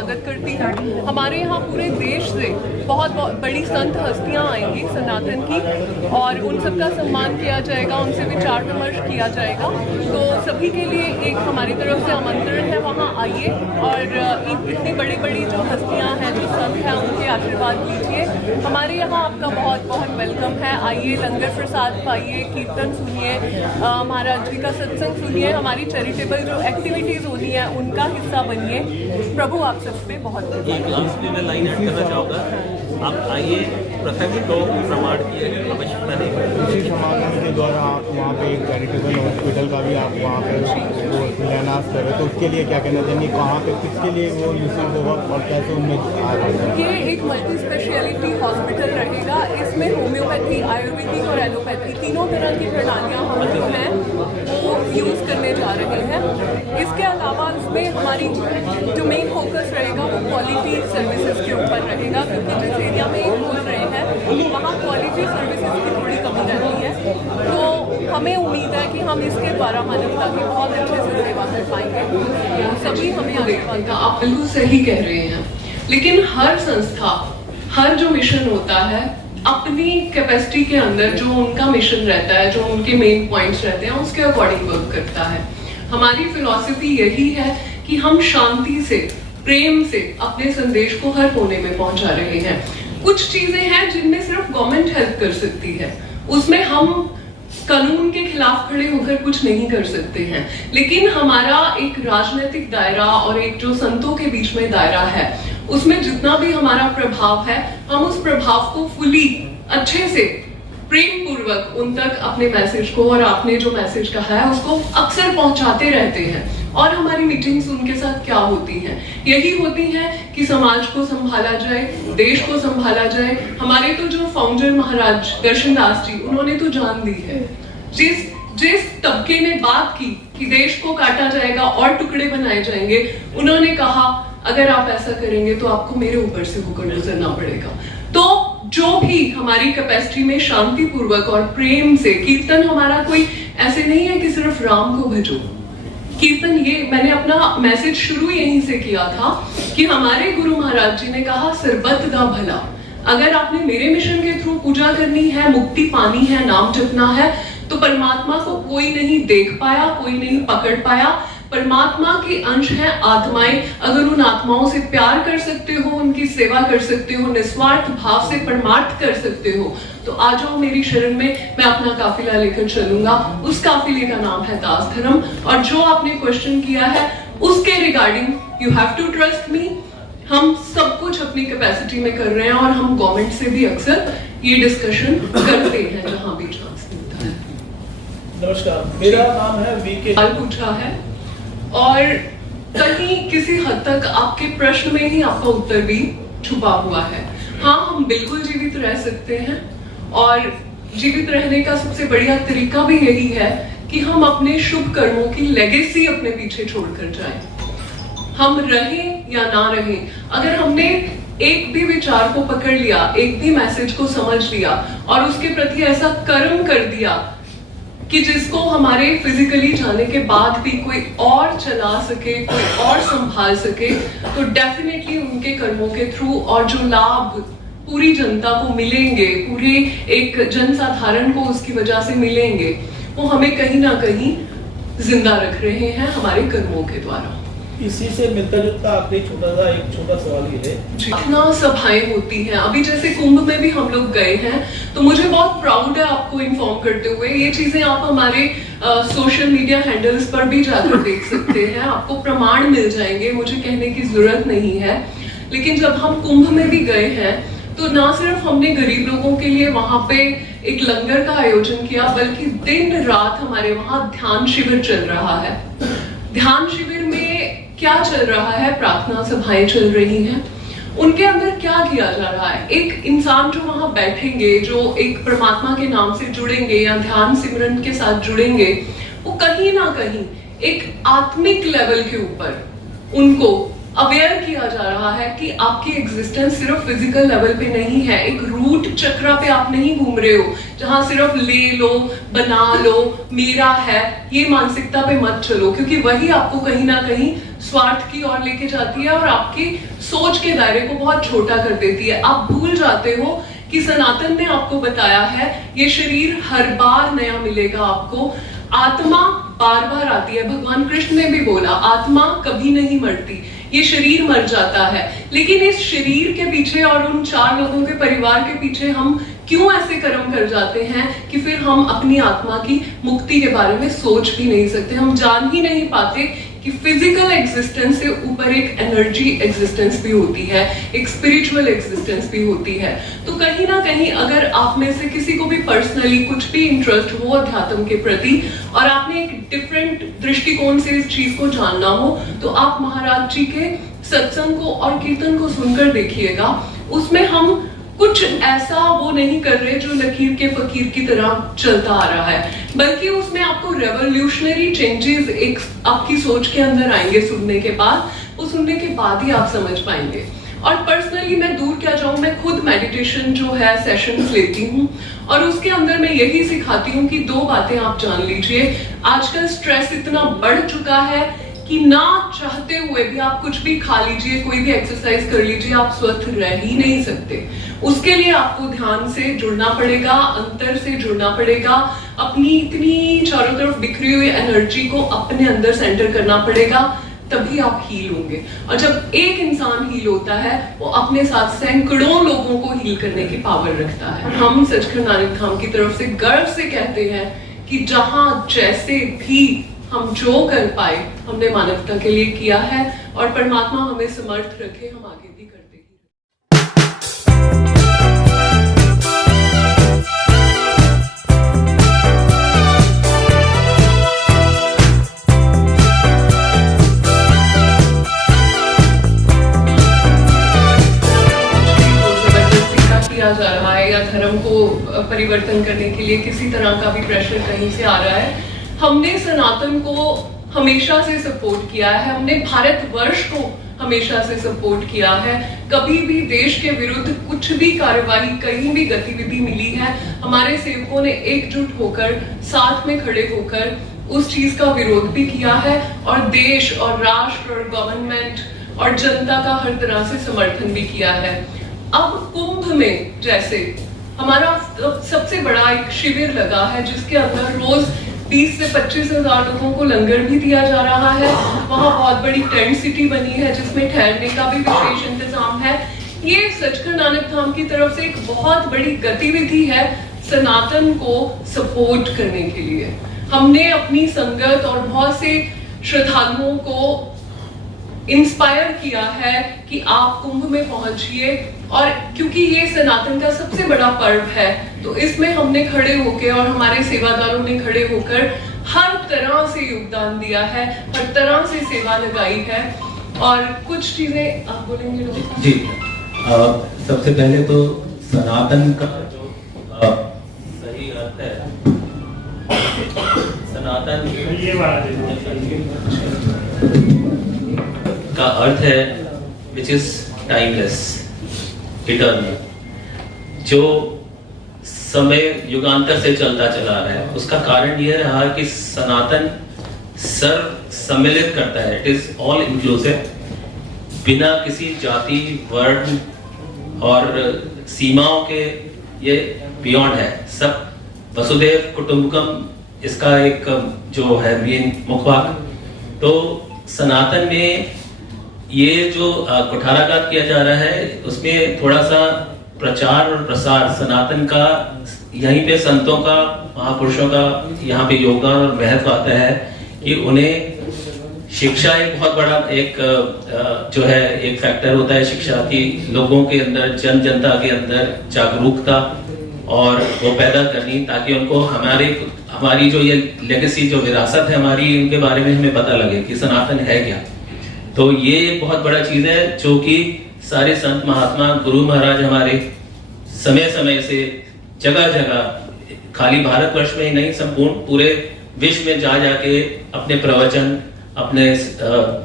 स्वागत करती हूँ। हमारे यहाँ पूरे देश से बहुत बड़ी संत हस्तियाँ आएंगी सनातन की, और उन सबका सम्मान किया जाएगा, उनसे विचार विमर्श किया जाएगा। तो सभी के लिए एक हमारी तरफ से आमंत्रण है, वहाँ आइए और इतनी बड़ी बड़ी जो हस्तियाँ हैं, जो संत हैं, उनके आशीर्वाद लीजिए। हमारे यहाँ आपका बहुत बहुत वेलकम है। आइए, लंगर प्रसाद पाइए, कीर्तन सुनिए, महाराज जी का सत्संग सुनिए, हमारी चैरिटेबल जो एक्टिविटीज़ होनी है उनका हिस्सा बनिए। प्रभु आप सब पे बहुत एक लास्ट में मैं लाइन ऐड करना चाहूँगा। आप आइए, प्रथम को प्रमाण की आवश्यकता नहीं। इसी समागम के द्वारा आप वहाँ पे एक चैरिटेबल हॉस्पिटल का भी आप वहाँ पे वो शिलान्यास कर रहे, तो उसके लिए क्या कहना चाहिए, कहाँ पे किसके लिए वो यूज होगा और कैसे उनमें आ रहा है? ये एक मल्टी स्पेशलिटी हॉस्पिटल रहेगा। इसमें होम्योपैथी, आयुर्वेदिक और एलोपैथी तीनों तरह की प्रणालियाँ हम जो हैं वो यूज़ करने जा रहे हैं। इसके अलावा इसमें हमारी जो मेन फोकस रहेगा वो क्वालिटी सर्विसेज के ऊपर रहेगा, क्योंकि जिस एरिया में ये खोल रहे हैं वहाँ क्वालिटी सर्विसेज की थोड़ी कमी रहती है। तो हमें उम्मीद है कि हम इसके द्वारा मानवता की बहुत अच्छे से सेवा कर पाएंगे। तो सभी हमें आशीर्वाद का। आप बिल्कुल सही कह रहे हैं, लेकिन हर संस्था, हर जो मिशन होता है, अपनी कैपेसिटी के अंदर जो उनका मिशन रहता है, जो उनके मेन पॉइंट्स रहते हैं, उसके अकॉर्डिंग वर्क करता है। हमारी फिलॉसफी यही है कि हम शांति से, प्रेम से अपने संदेश को हर कोने में पहुंचा रहे हैं। कुछ चीजें हैं जिनमें सिर्फ गवर्नमेंट हेल्प कर सकती है, उसमें हम कानून के खिलाफ खड़े होकर कुछ नहीं कर सकते हैं, लेकिन हमारा एक राजनीतिक दायरा और एक जो संतों के बीच में दायरा है, उसमें जितना भी हमारा प्रभाव है, हम उस प्रभाव को फुली अच्छे से प्रेम पूर्वक उन तक अपने मैसेज को, और आपने जो मैसेज कहा है उसको अक्सर पहुंचाते रहते हैं। और हमारी मीटिंग्स उनके साथ क्या होती हैं, यही होती हैं कि समाज को संभाला जाए, देश को संभाला जाए। हमारे तो जो फाउंडर महाराज दर्शन दास जी, उन्होंने तो जान दी है। जिस तबके ने बात की कि देश को काटा जाएगा और टुकड़े बनाए जाएंगे, उन्होंने कहा अगर आप ऐसा करेंगे तो आपको मेरे ऊपर से होकर गुजरना पड़ेगा। तो जो भी हमारी कैपेसिटी में शांति पूर्वक और प्रेम से, कीर्तन हमारा कोई ऐसे नहीं है कि सिर्फ राम को भजो। कीर्तन, ये मैंने अपना मैसेज शुरू यहीं से किया था कि हमारे गुरु महाराज जी ने कहा सरबत दा भला। अगर आपने मेरे मिशन के थ्रू पूजा करनी है, मुक्ति पानी है, नाम जपना है, तो परमात्मा को कोई नहीं देख पाया, कोई नहीं पकड़ पाया। परमात्मा के अंश हैं आत्माएं। अगर उन आत्माओं से प्यार कर सकते हो, उनकी सेवा कर सकते हो, निस्वार्थ भाव से परमार्थ कर सकते हो, तो आ जाओ मेरी शरण में, मैं अपना काफिला लेकर चलूंगा। उस काफिले का नाम है दास धर्म। और जो आपने क्वेश्चन किया है उसके regarding you have to trust me. हम सब कुछ अपनी कैपेसिटी में कर रहे हैं, और हम गवर्नमेंट से भी अक्सर ये डिस्कशन करते हैं जहां भी चांस मिलता है। नमस्कार, मेरा नाम है वीके। सवाल पूछा है, और कहीं किसी हद तक आपके प्रश्न में ही आपका उत्तर भी छुपा हुआ है। हाँ, हम बिल्कुल जीवित रह सकते हैं, और जीवित रहने का सबसे बढ़िया तरीका भी यही है कि हम अपने शुभ कर्मों की लेगेसी अपने पीछे छोड़कर जाएं। हम रहें या ना रहें, अगर हमने एक भी विचार को पकड़ लिया, एक भी मैसेज को समझ लिया और उसके प्रति ऐसा कर्म कर दिया कि जिसको हमारे फिजिकली जाने के बाद भी कोई और चला सके, कोई और संभाल सके, तो डेफिनेटली उनके कर्मों के थ्रू और जो लाभ पूरी जनता को मिलेंगे, पूरे एक जनसाधारण को उसकी वजह से मिलेंगे, वो हमें कहीं ना कहीं जिंदा रख रहे हैं हमारे कर्मों के द्वारा। इसी से मिलता जुलता आखिरी एक छोटा सवाल ये है, जितना सभाएं होती हैं, अभी जैसे कुंभ में भी हम लोग गए हैं, तो मुझे बहुत प्राउड है आपको इन्फॉर्म करते हुए। ये चीजें आप हमारे सोशल मीडिया हैंडल्स पर भी जाकर देख सकते हैं, आपको प्रमाण मिल जाएंगे, मुझे कहने की जरूरत नहीं है। लेकिन जब हम कुंभ में भी गए हैं, तो ना सिर्फ हमने गरीब लोगों के लिए वहां पे एक लंगर का आयोजन किया, बल्कि दिन रात हमारे वहां ध्यान शिविर चल रहा है। ध्यान शिविर में क्या चल रहा है, प्रार्थना सभाएं चल रही हैं, उनके अंदर क्या किया जा रहा है। एक इंसान जो वहां बैठेंगे, जो एक परमात्मा के नाम से जुड़ेंगे या ध्यान सिमरन के साथ जुड़ेंगे, वो कहीं ना कहीं एक आत्मिक लेवल के ऊपर उनको अवेयर किया जा रहा है कि आपकी एग्जिस्टेंस सिर्फ फिजिकल लेवल पे नहीं है, एक रूट चक्र पे आप नहीं घूम रहे हो जहां सिर्फ ले लो, बना लो, मेरा है, ये मानसिकता पे मत चलो, क्योंकि वही आपको कहीं ना कहीं स्वार्थ की ओर लेके जाती है और आपकी सोच के दायरे को बहुत छोटा कर देती है। आप भूल जाते हो कि सनातन ने आपको बताया है ये शरीर हर बार नया मिलेगा आपको, आत्मा बार बार आती है। भगवान कृष्ण ने भी बोला आत्मा कभी नहीं मरती, ये शरीर मर जाता है, लेकिन इस शरीर के पीछे और उन 4 लोगों के परिवार के पीछे हम क्यों ऐसे कर्म कर जाते हैं कि फिर हम अपनी आत्मा की मुक्ति के बारे में सोच भी नहीं सकते। हम जान ही नहीं पाते कि फिजिकल एग्जिस्टेंस से ऊपर एक एनर्जी एग्जिस्टेंस भी होती है, एक स्पिरिचुअल एग्जिस्टेंस भी होती है। तो कहीं ना कहीं अगर आप में से किसी को भी पर्सनली कुछ भी इंटरेस्ट हो अध्यात्म के प्रति और आपने एक डिफरेंट दृष्टिकोण से इस चीज को जानना हो, तो आप महाराज जी के सत्संग को और कीर्तन को सुनकर देखिएगा। उसमें हम कुछ ऐसा वो नहीं कर रहे जो लकीर के फकीर की तरह चलता आ रहा है, बल्कि उसमें आपको रेवोल्यूशनरी चेंजेस एक आपकी सोच के अंदर आएंगे सुनने के बाद। वो सुनने के बाद ही आप समझ पाएंगे। और पर्सनली मैं दूर क्या जाऊं, मैं खुद मेडिटेशन जो है सेशंस लेती हूँ और उसके अंदर मैं यही सिखाती हूँ कि 2 बातें आप जान लीजिए। आजकल स्ट्रेस इतना बढ़ चुका है कि ना चाहते हुए भी आप कुछ भी खा लीजिए, कोई भी एक्सरसाइज कर लीजिए, आप स्वस्थ रह ही नहीं सकते। उसके लिए आपको ध्यान से जुड़ना पड़ेगा, अंतर से जुड़ना पड़ेगा, अपनी इतनी चारों तरफ बिखरी हुई एनर्जी को अपने अंदर सेंटर करना पड़ेगा, तभी आप हील होंगे। और जब एक इंसान हील होता है वो अपने साथ सैकड़ों लोगों को हील करने की पावर रखता है। हम सचखंड नानक धाम की तरफ से गर्व से कहते हैं कि जहां जैसे भी हम जो कर पाए हमने मानवता के लिए किया है और परमात्मा हमें समर्थ रखे, हम आगे भी करते ही किया जा रहा है या धर्म को परिवर्तन करने के लिए किसी तरह का भी प्रेशर कहीं से आ रहा है। हमने सनातन को हमेशा से सपोर्ट किया है, हमने भारतवर्ष को हमेशा से सपोर्ट किया है। कभी भी देश के विरुद्ध कुछ भी कार्यवाही, कहीं भी गतिविधि मिली है, हमारे सेवकों ने एकजुट होकर साथ में खड़े होकर उस चीज का विरोध भी किया है और देश और राष्ट्र और गवर्नमेंट और जनता का हर तरह से समर्थन भी किया है। अब कुंभ में जैसे हमारा सबसे बड़ा एक शिविर लगा है जिसके अंदर रोज 20 से 25 हजार लोगों को लंगर भी दिया जा रहा है। वहाँ बहुत बड़ी टेंट सिटी बनी है जिसमें ठहरने का भी विशेष इंतजाम है। ये सचखंड नानक धाम की तरफ से एक बहुत बड़ी गतिविधि है सनातन को सपोर्ट करने के लिए। हमने अपनी संगत और बहुत से श्रद्धालुओं को इंस्पायर किया है कि आप कुंभ में पहुंचिए, और क्योंकि ये सनातन का सबसे बड़ा पर्व है तो इसमें हमने खड़े होकर और हमारे सेवादारों ने खड़े होकर हर तरह से योगदान दिया है, हर तरह से सेवा लगाई है। और कुछ चीजें आप बोलेंगे लोग? जी, सबसे पहले तो सनातन का जो सही अर्थ है, सनातन का अर्थ है विच इज टाइमलेस, इटर्नल, जो समय युगांतर से चलता चला रहा है। उसका कारण यह रहा कि सनातन सर्व सम्मिलित करता है, इट इज ऑल इंक्लूसिव, बिना किसी जाति, वर्ण और सीमाओं के, ये बियॉन्ड है। सब वसुदेव कुटुंबकम इसका एक जो है मेन मुखवाक्य। तो सनातन में ये जो कुठाराघात किया जा रहा है उसमें थोड़ा सा प्रचार और प्रसार सनातन का, यहीं पे संतों का, महापुरुषों का यहाँ पे योगदान और महत्व आता है कि उन्हें शिक्षा एक बहुत बड़ा एक जो है एक फैक्टर होता है शिक्षा की, लोगों के अंदर, जन जनता के अंदर जागरूकता और वो पैदा करनी, ताकि उनको हमारी जो ये लेगेसी, जो विरासत है हमारी, उनके बारे में हमें पता लगे कि सनातन है क्या। तो ये एक बहुत बड़ा चीज है जो कि सारे संत महात्मा, गुरु महाराज हमारे समय समय से जगह जगह, खाली भारतवर्ष में ही नहीं, संपूर्ण पूरे विश्व में जा जाके अपने प्रवचन, अपने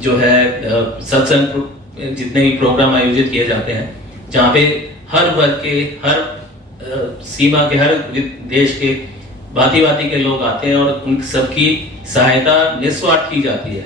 जो है सत्संग जितने भी प्रोग्राम आयोजित किए जाते हैं, जहाँ पे हर वर्ग के, हर सीमा के, हर देश के भांति भांति के लोग आते हैं और उन सबकी सहायता निस्वार्थ की जाती है।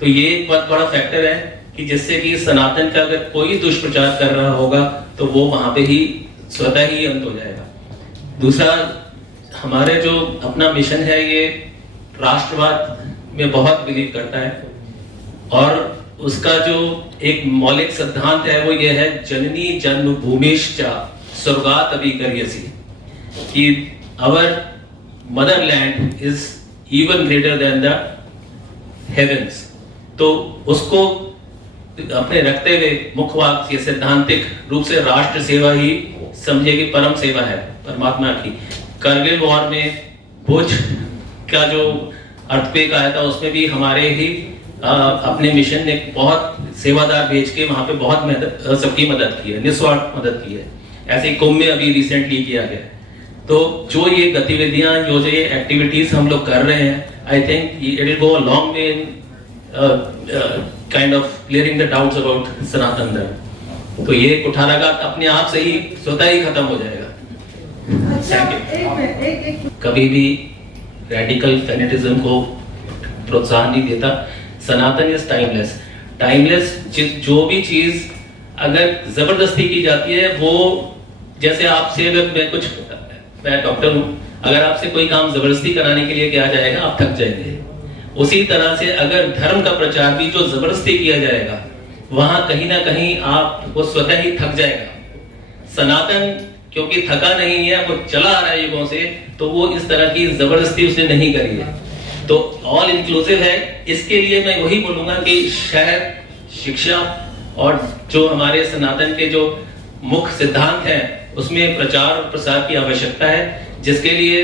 तो ये एक बहुत बड़ा फैक्टर है कि जिससे कि सनातन का अगर कोई दुष्प्रचार कर रहा होगा तो वो वहां पे ही स्वतः ही अंत हो जाएगा। दूसरा, हमारे जो अपना मिशन है ये राष्ट्रवाद में बहुत बिलीव करता है और उसका जो एक मौलिक सिद्धांत है वो ये है, जननी जन्मभूमिश्च स्वर्गात् अभिगरीयसी, कि our motherland is even greater than the heavens. तो उसको अपने रखते हुए मुख्य वाक्य ये सैद्धांतिक रूप से राष्ट्र सेवा ही समझे कि परम सेवा है परमात्मा की। करगिल वॉर में भुज का जो अर्थक्वेक आया था उसमें भी हमारे ही अपने मिशन ने बहुत सेवादार भेज के वहां पे बहुत सबकी मदद की है, निस्वार्थ मदद की है। ऐसे कुंभ में अभी रिसेंटली किया गया। तो जो ये गतिविधियां, जो ये एक्टिविटीज हम लोग कर रहे हैं, I think it will go a long way in kind of clearing the doubts about Sanatan Dharma. तो ये कुठाराघात अपने आप से ही स्वतः ही खत्म हो जाएगा। कभी भी रेडिकल फेनेटिज्म को प्रोत्साहन नहीं देता। सनातन इज टाइमलेस। टाइमलेस जो भी चीज अगर जबरदस्ती की जाती है, वो जैसे आपसे अगर मैं डॉक्टर हूं, अगर आपसे कोई काम जबरदस्ती कराने के लिए किया जाएगा आप थक जाएंगे। उसी तरह से अगर धर्म का प्रचार भी जो जबरदस्ती किया जाएगा, वहां कहीं ना कहीं आप वो स्वतः ही थक जाएगा। सनातन क्योंकि थका नहीं है, वो चला आ रहा है युगों से, तो वो इस तरह की जबरदस्ती उसने नहीं करी है। तो ऑल इंक्लूसिव है। इसके लिए मैं वही बोलूंगा कि शहर, शिक्षा और जो हमारे सनातन के जो मुख्य सिद्धांत हैं उसमें प्रचार और प्रसार की आवश्यकता है, जिसके लिए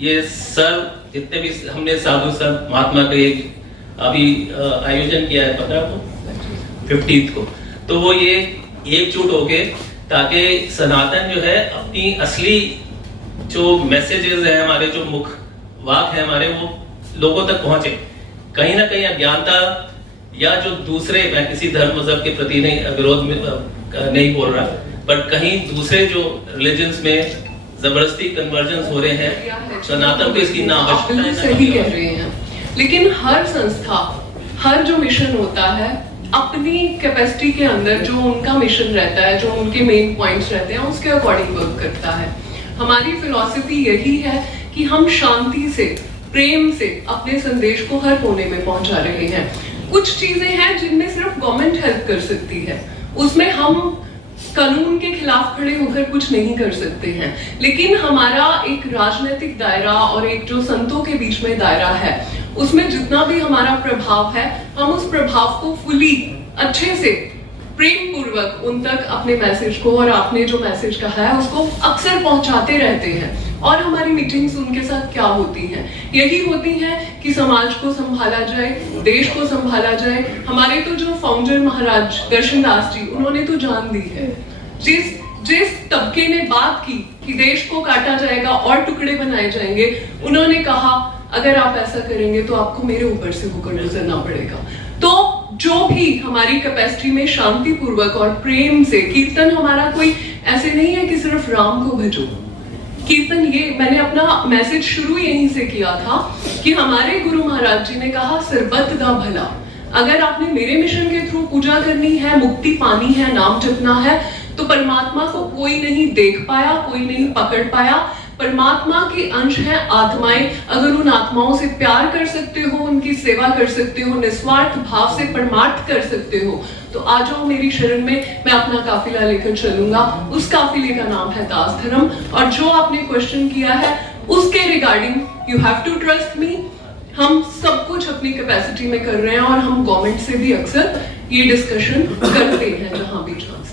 ये सब जितने भी हमने साधु संत महात्मा का एक अभी आयोजन किया है, पता है आपको, 15 को। तो वो ये एकजुट होके, ताकि सनातन जो है अपनी असली जो मैसेजेस है, हमारे जो मुख्य वाक है हमारे, वो लोगों तक पहुंचे। कहीं ना कहीं अज्ञानता या जो दूसरे, मैं किसी धर्म मजहब के प्रति नहीं विरोध में नहीं बोल रहा, बट कहीं दूसरे जो रिलीजन्स में जबरदस्ती कन्वर्जन हो रहे हैं, सनातन को इसकी ना बिल्कुल सही कह रहे हैं। लेकिन हर संस्था, हर जो मिशन होता है, अपनी कैपेसिटी के अंदर जो उनका मिशन रहता है, जो उनके मेन पॉइंट्स रहते हैं, उसके अकॉर्डिंग वर्क करता है। हमारी फिलॉसफी यही है कि हम शांति से, प्रेम से अपने संदेश को हर कोने में पहुंचा रहे हैं। कुछ चीजें हैं जिनमें सिर्फ गवर्नमेंट हेल्प कर सकती है, उसमें हम कानून के खिलाफ खड़े होकर कुछ नहीं कर सकते हैं। लेकिन हमारा एक राजनीतिक दायरा और एक जो संतों के बीच में दायरा है, उसमें जितना भी हमारा प्रभाव है, हम उस प्रभाव को फुली अच्छे से प्रेम पूर्वक उन तक अपने मैसेज को, और आपने जो मैसेज कहा है उसको अक्सर पहुंचाते रहते हैं। और हमारी मीटिंग्स उनके साथ क्या होती हैं, यही होती हैं कि समाज को संभाला जाए, देश को संभाला जाए। हमारे तो जो फाउंडर महाराज दर्शन दास जी, उन्होंने तो जान दी है। जिस तबके ने बात की कि देश को काटा जाएगा और टुकड़े बनाए जाएंगे, उन्होंने कहा अगर आप ऐसा करेंगे तो आपको मेरे ऊपर से होकर गुजरना पड़ेगा। तो जो भी हमारी कैपेसिटी में शांति पूर्वक और प्रेम से, कीर्तन हमारा कोई ऐसे नहीं है कि सिर्फ राम को भजो। कीर्तन, ये मैंने अपना मैसेज शुरू यहीं से किया था कि हमारे गुरु महाराज जी ने कहा सरबत दा भला। अगर आपने मेरे मिशन के थ्रू पूजा करनी है, मुक्ति पानी है, नाम जपना है, तो परमात्मा को कोई नहीं देख पाया, कोई नहीं पकड़ पाया। परमात्मा के अंश है आत्माएं। अगर उन आत्माओं से प्यार कर सकते हो, उनकी सेवा कर सकते हो, निस्वार्थ भाव से परमार्थ कर सकते हो, तो आ जाओ मेरी शरण में, मैं अपना काफिला लेकर चलूंगा। उस काफिले का नाम है दास धर्म। और जो आपने क्वेश्चन किया है उसके regarding, you have to trust me. हम सब कुछ अपनी कैपेसिटी में कर रहे हैं और हम गवर्नमेंट से भी अक्सर ये डिस्कशन करते हैं जहां भी चांस